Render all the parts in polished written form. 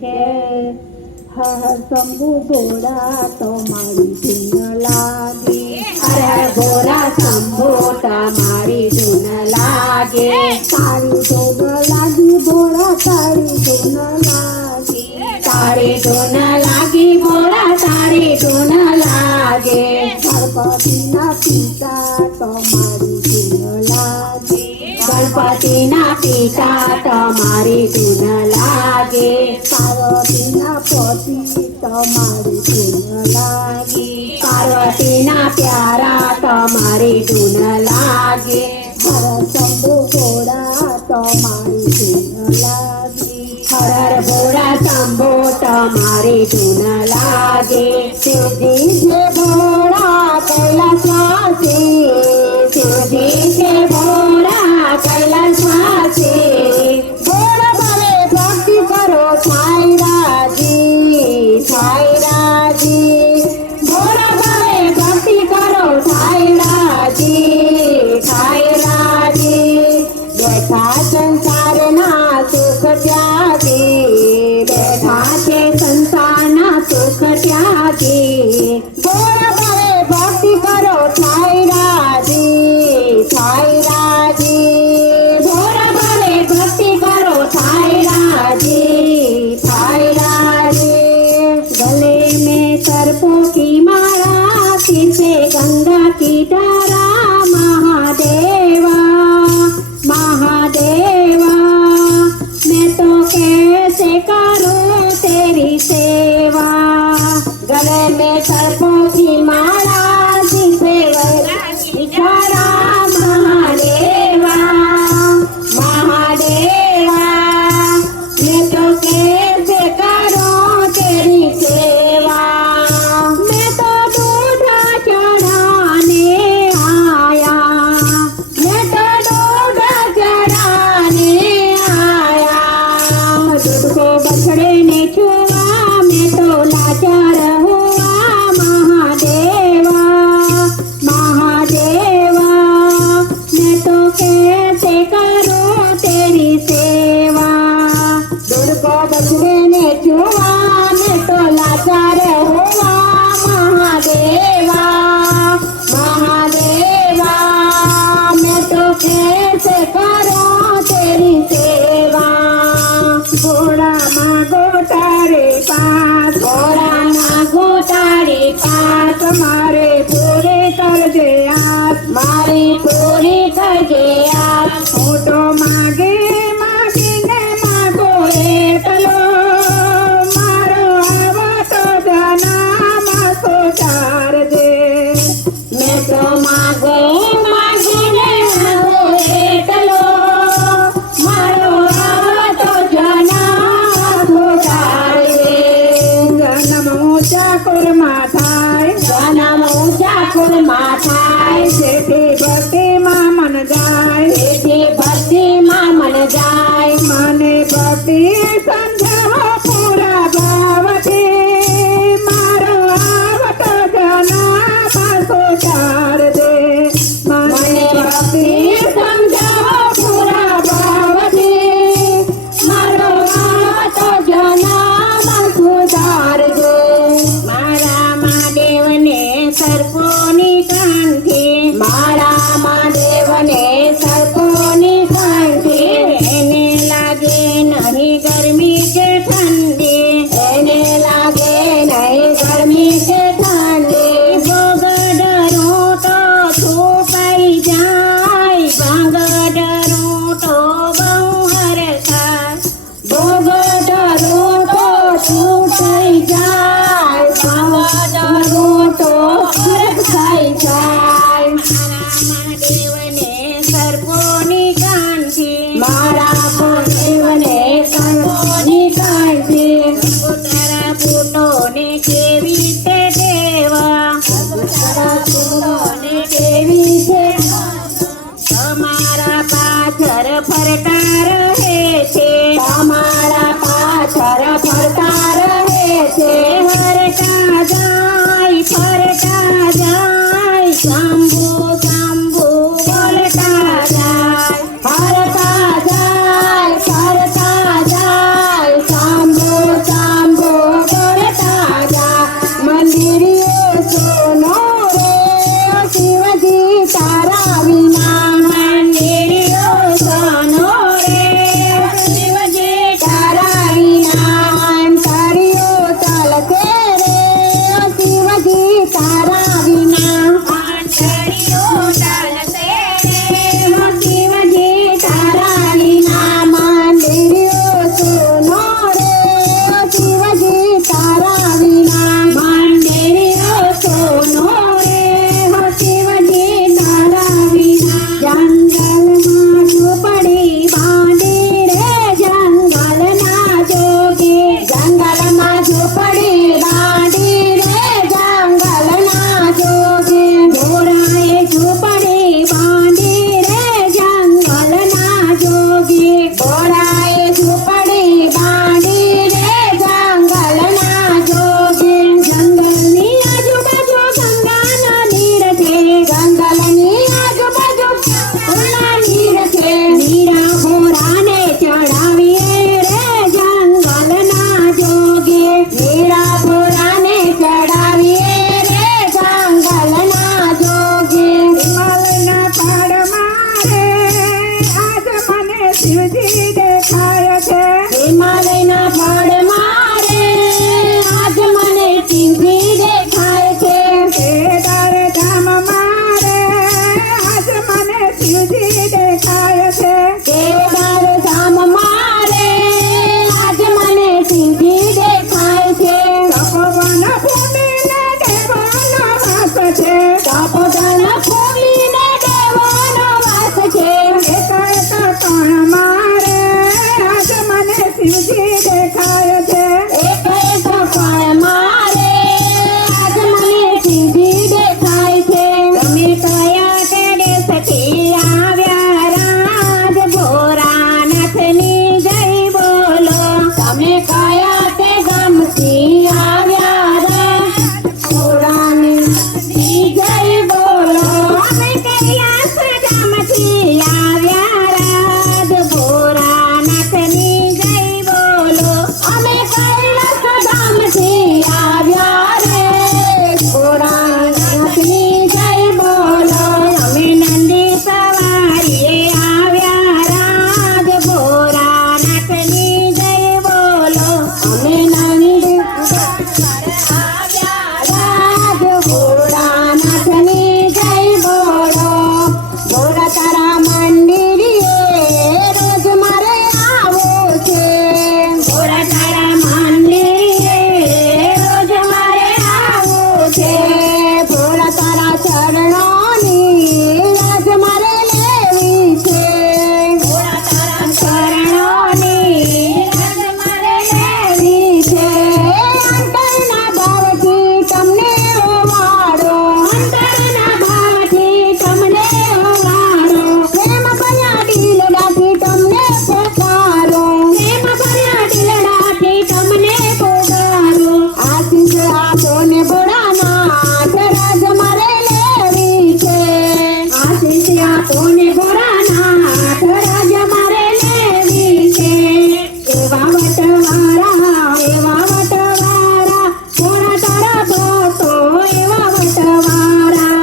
છે. હર શંભુ ભોળા તમારી ધૂન લાગે, હર ભોળા શંભુ તમારી ધૂન લાગે, તારી ધૂન લાગી ભોળા તારી ધૂન લાગે, તારી ધૂન લાગી ભોળા તારી ધૂન લાગે, ગણપતિના પિતા તમારી ધૂન લાગે, ગણપતિના પિતા તમારી ધૂન લાગે, પાર્વતીના પતિ તમારી ધૂન લાગે, પાર્વતીના પ્યારા તમારી ધૂન લાગે, હર શંભુ ભોળા તમારી ધૂન લાગે, હર ભોળા શંભુ તમારી ધૂન લાગે, શિવજી છે ભોળા કૈલાસવાસી, શિવજી છે ભોળા કૈલાસવાસી, ભોળ ભલે ભક્તિ કરો સાંઈરાજી, સાંઈરાજી, ભોળ ભલે ભક્તિ કરો સાંઈરાજી, સાંઈરાજી, બેઠા સંસારના સુખ ત્યાગી, બેઠા છે સંસારના સુખ ત્યાગી, ભોળ ભલે ભક્તિ કરો સાંઈરાજી, સાંઈરાજી, ભોળ ભલે ભક્તિ કરો સાંઈરાજી, साईराजी, गले में सर्पों की माला, सिर पे गंगा की धारा, महादेवा, महादेवा, मैं तो कैसे करूं तेरी सेवा, गले में सर्पों की माला, सिर पे गंगा की धारा, महादेवा, महादेवा, मैं तो कैसे करूं तेरी सेवा, मैं तो दूध चढ़ाने आया, मैं तो दूध चढ़ाने आया, दूध को बछड़े ने छुआ, मैं तो लाचार हुआ, महादेवा, महादेवा, मैं तो कैसे करूं तेरी सेवा, दूध को बछड़े ने छुआ, मैं तो लाचार हुआ, महादेवा, महादेवा, मैं तो कैसे करूं तेरी सेवा, ભોળા માગો તારે પાસ, भोला मांगू तारी पास, મારે પૂરે કરજે આસ, मारी पूरी करके आप, હું તો માગે માગીને માગો એટલો, મારો આવો તો જનામાં સુધારજે, मैं तो मांगो मांगीने मांगो એટલો, મારો આવો તો જન્મ સુધારજે, જન્મ ઊંચા કુરમાં થાય, જન્મ ઊંચા કુળમાં થાય, જેથી ભક્તિમાં મન જાય, તેથી ભક્તિમાં મન જાય, મને ભક્તિ સમજાવો પૂરા ભાવથી, મારો આવતો જન્મ સુધારજે, મને ભક્તિ સમજાવો પૂરા ભાવથી, મારો આવતો જન્મ સુધારજો, મારા મહાદેવને સર્પોની કાંઠી, મારા મહાદેવને સર્પોની કાંઠી, એને લાગે નહીં ગરમી કે ઠંડી, એને લાગે નહીં ગરમી કે ઠંડી, બગડરો તો છુપાઈ જાય, બગડરો તો બહુ હરખાય, બગડરો તો છુપાઈ જાય, બગડરો તો હરખાઈ જાય, મારા મહાદેવને સર્પોની કાંઠી, મારા મહાદેવને સર્પોની કાંઠી, તારા ફૂટોને કેવી તે દેવા, તારા ફૂટોને કેવી તે તમારા પાછળ ફરતા રહે છે, તમારા પાછળ ફરતા રહે છે, ફરતા જાય, ફરતા જાય, શંભુ શંભુ બોલતા જાય, ફરતા જાય, ફરતા જાય, શંભુ શંભુ ઝૂંપડી બાંધી રે જંગલના જોગી ભોરાએ ઝૂંપડી બાંધી રે જંગલના જોગી ભોરાએ ઝૂંપડી બાંધી રે જંગલના જોગી જંગલની આજુબાજુ ગંગાના નીર છે જંગલની આજુબાજુ ગંગાના નીર છે મીરા ભોરાને ચડાવીએ રે જંગલના જોગી મીરા ભોરાને ચડાવીએ રે જંગલના જોગી હિમાલયના પહાડમાં રે આજ મને શિવજી દેખાય છે હિમાલયના પહાડમાં રે આજ મને શિવજી દેખાય છે કેદાર ધામમાં રે આજ મને શિવજી દેખાય છે કેદાર ધામમાં રે આજ મને શિવજી દેખાય છે તપોવન ભૂમિને દેવોનો વાસ છે તપોધન ભૂમિને દેવોનો વાસ છે એક એક કણમાં રે આજ મને શિવજી દેખાય છે એક એક કણમાં રે આજ મને શિવજી દેખાય છે તમે કયા તે દેશથી આવ્યા રાજ ભોળાનાથની જય બોલો તમે કયા તે ગામથી આવ્યા રાજ ભોળાનાથની જય બોલો અમે કયા ગામથી આવ્યા રાજ ભોળાનાથની જય બોલો અમે કૈલાસ ધામથી આવ્યા રે ભોળાનાથની જય બોલો અમે નંદી સવારીએ આવ્યા રાજ ભોળાનાથની જય બોલો અમે નંદી આવ્યા રાજ ભોળાનાથની જય બોલો ભોળા તારા મંદિરે રોજ મારે આવું છે ભોળા તારા મંદિરે રોજ મારે આવું છે ભોળા તારા ચરણોની લાજ મારે લેવી છે ભોળા તારા ચરણોની લાજ મારે લેવી છે અંતરના ભાવથી તમને ઓવાળો અંતરના ભાવથી તમને ઓવાળો પ્રેમ ભર્યા દિલડાથી તમને પોકારો પ્રેમ ભર્યા દિલડાથી તમને પોકારો આશીષ આપો ને ભોળાનાથ રાજ મારે લેવી છે આશીષ આપો ને ભોળાનાથ રાજ મારે લેવી છે એવા વટવારા ભોળા તારા ભક્તો એવા વટવારા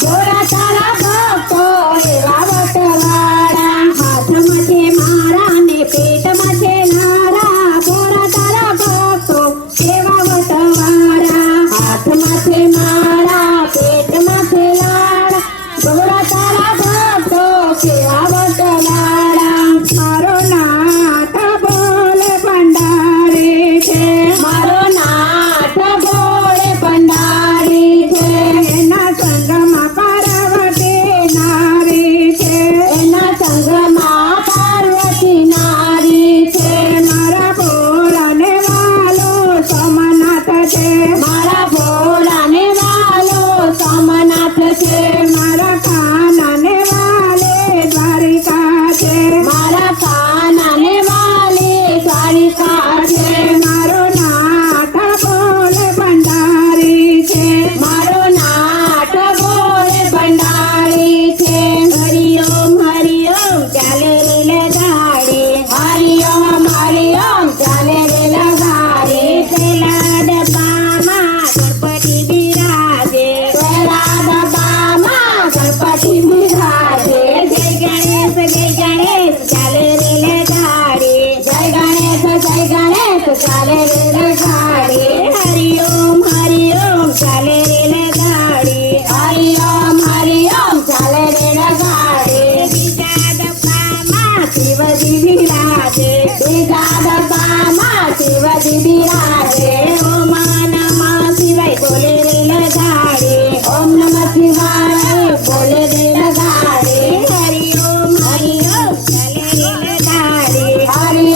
ભોળા તારા ભક્તો એવા વટવારા હાથમાં છે મારા ને પેટમાં છે નારા ભોળા તારા ભક્તો એવા વટવારા હાથમાં છે મારા પેટમાં છે લાડા ભોળા તારા ભક્તો કેવા વટવારા મારો નાથ બોલે ભંડારી છે મારો નાથ ભોળે ભંડારી છે એના સંગમાં પાર્વતી નારી છે એના સંગમાં પાર્વતી નારી છે મારા ભોળાને વાલો સોમનાથ છે મારા ભોળાને વાલો સોમનાથ છે મારા કાનાને વાલે દ્વારિકા છે મારા કાનાને વાલે દ્વારિકા છે મારો નાથ બોલે ભંડારી છે મારો નાથ ભોળે ભંડારી છે હરિઓમ હરિઓમ ચાલે રે ગાડી હરિઓમ હરિઓમ ચાલે રે ગાડી પેલા ડબ્બામાં ગણપતિ બિરાજે પેલા ડબ્બામાં ગણપતિ બિરાજે જય ગણેશ ચાલે રે ગાડી જય ગણેશ ચાલે રે ગાડી હરિઓમ હરિઓમ ચાલે રે ગાડી હરિઓમ હરિઓમ ચાલે રે ગાડી બીજા ડબ્બામાં શિવજી બિરાજે બીજા ડબ્બામાં શિવજી બિરાજે ઓમ નમઃ શિવાય બોલે રે ગાડી ઓમ નમઃ શિવાય બોલે રે ગાડી હરિઓમ હરિઓમ ચાલે રે ગાડી હરિ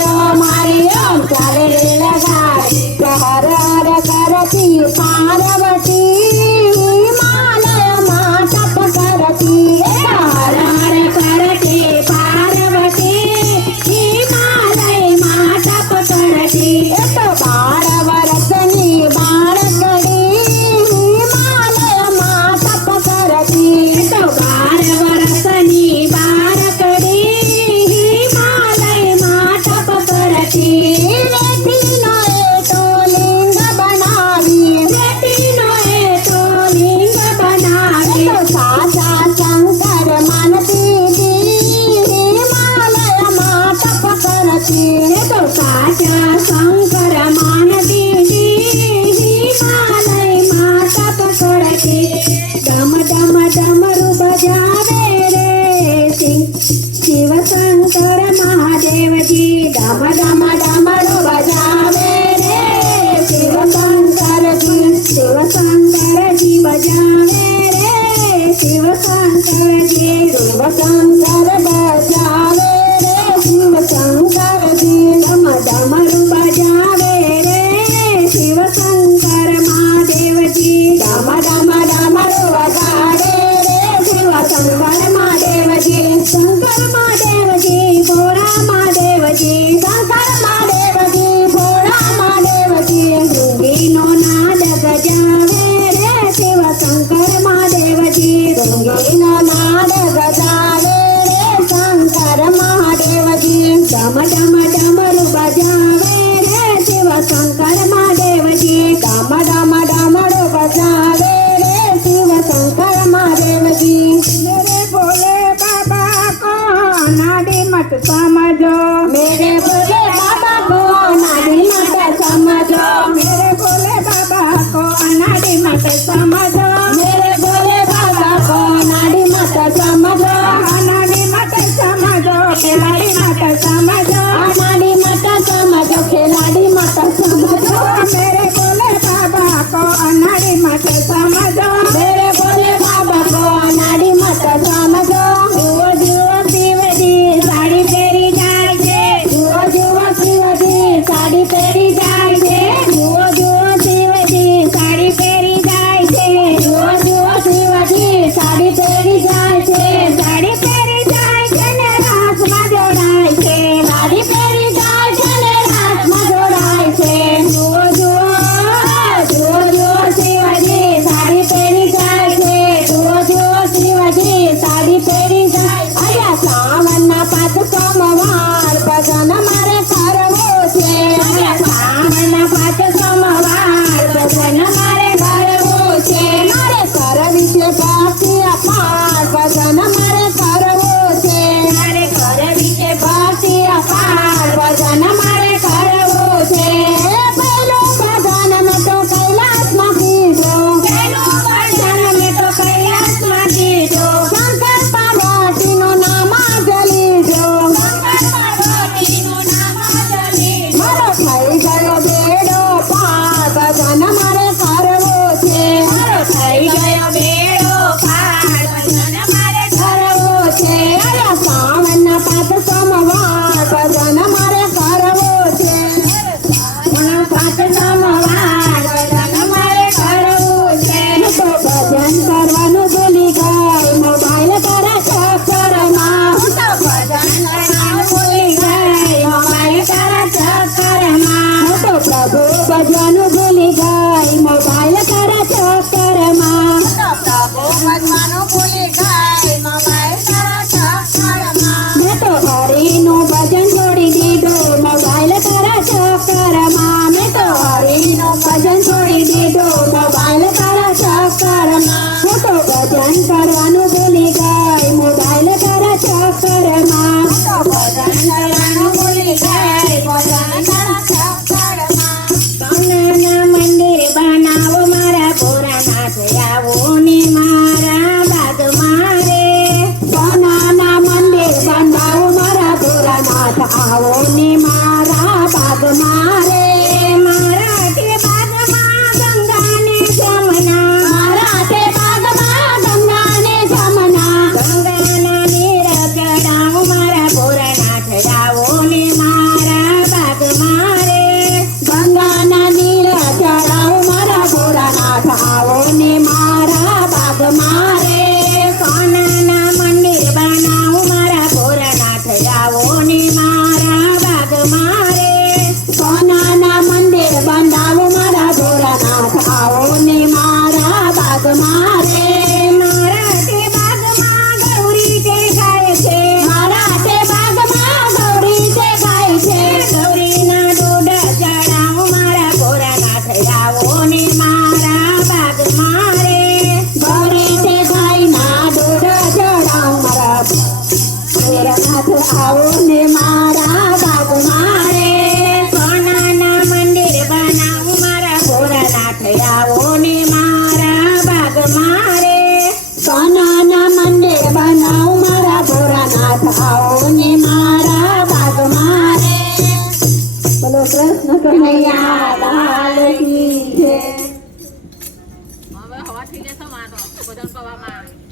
પડતી તો સાચા શંકર માનતી હિમાલયમાં તપ કરતી ડમ ડમ ડમરું બજાવે રે શિવ શંકર મહાદેવજી ડમ ડમ ડમરું બજાવે રે શિવ શંકરજી બજાવે રે શિવ શંકરજી શિવ શંકર બજાવે રે શિવ શંકરજી ડમ ડમરું બજાવે રે શિવ શંકર મહાદેવજી ડમ ડમ ડમરું બજાવે રે શિવ શંકર મહાદેવજી શંકર મહાદેવજી ભોળા મહાદેવજી શંકર મહાદેવજી ભોળા મહાદેવજી ડુંગીનો નાદ ગજાવે રે શિવ શંકર મહાદેવજી ડુંગીનો નાદ ગજાવે રે શંકર મહાદેવજી ડમ ડમ ડમરું બજાવે રે શિવ શંકર મહાદેવજી ડમ ડમ ડમરું બજાવે રે શિવ શંકર મહાદેવજી मेरे भोले बाबा को नाड़ी मत समझो मेरे भोले बाबा को नाड़ी मत समझो मेरे भोले बाबा को नाड़ी मत समझो मेरे भोले बाबा को नाड़ी मत समझो नाड़ी मत समझो खिलाड़ी मत समझो नाड़ी मत समझो खिलाड़ी मत समझो मेरे भोले बाबा को नाड़ी मत समझो मेरे भोले बाबा को नाड़ी मत समझो जुओ जुओ शिवजी साड़ी फेरी जाए छे जुओ जुओ शिवजी साड़ी पहरी जाए छे जुओ जुओ शिवजी साड़ी फेरी जाए छे जुओ जुओ शिवजी साड़ी पहरी जाए छे साड़ी फेरी जाए छे ने रासમાં જોડાય છે साड़ी पहरी जाए छे ने रासમાં જોડાય છે जुओ जुओ जुओ जुओ शिवजी साड़ी पहरी जाए छे जुओ जुओ शिवजी साड़ी पहरी जाए अरे सावनना पात सोमवार भजन मारे करवो छे अरे सावनना पात सोमवार भजन मारे करवो छे मारे करवी छे भक्ति अपार भजन मारे करवो छे मारे करवी छे भक्ति अपार भजन मारे करवो छे पहलो भजन में तो कैलाशમાં કીધો પહેલું ભજન મેં તો કૈલાસમાં દીધો શંકર પાર્વતીનું નામ જ લીધો શંકર પાર્વતીનું નામ જ લીધું મારો થઈ ગયો બેડો પાર ભજન મારે કરવો છે મારો થઈ ગયો બેડો પાર ભજન મારે કરવો છે અરે સાવનના પાત સોમવાર ભજન મારે કરવો છે પણ પાત સોમવાર ભજન મારે કરવું છે હું તો ભજન કરવાનું ભૂલી ગઈ મોબાઈલ તારા ચક્કરમાં હું તો ભજન કરવાનું ભૂલી ગઈ મોબાઈલ તારા ચક્કરમાં હું તો પ્રભુ ભજવાનું ભૂલી ગઈ મોબાઈલ તારા ચક્કરમાં તો પ્રભુ ભજવાનું ભૂલી ગઈ મોબાઈલ તારા ચક્કરમાં મેં તો હરિનું ભજન છોડી દીધું મોબાઈલ તારા ચક્કરમાં મેં તો હરિનું ભજન છોડી દીધું મોબાઈલ તારા ચક્કરમાં હું તો ભજન કરવાનું ભૂલી ગઈ મોબાઈલ તારા ચક્કરમાં તો ભજન કરવાનું ભૂલી ગઈ ભજન તારા ચક્કરમાં સોનાના મંદિર બનાવો મારા ભોળાનાથ આવો ને મારા બાગ મારે સોનાના મંદિર બંધાવું મારા ભોળાનાથ આવો ને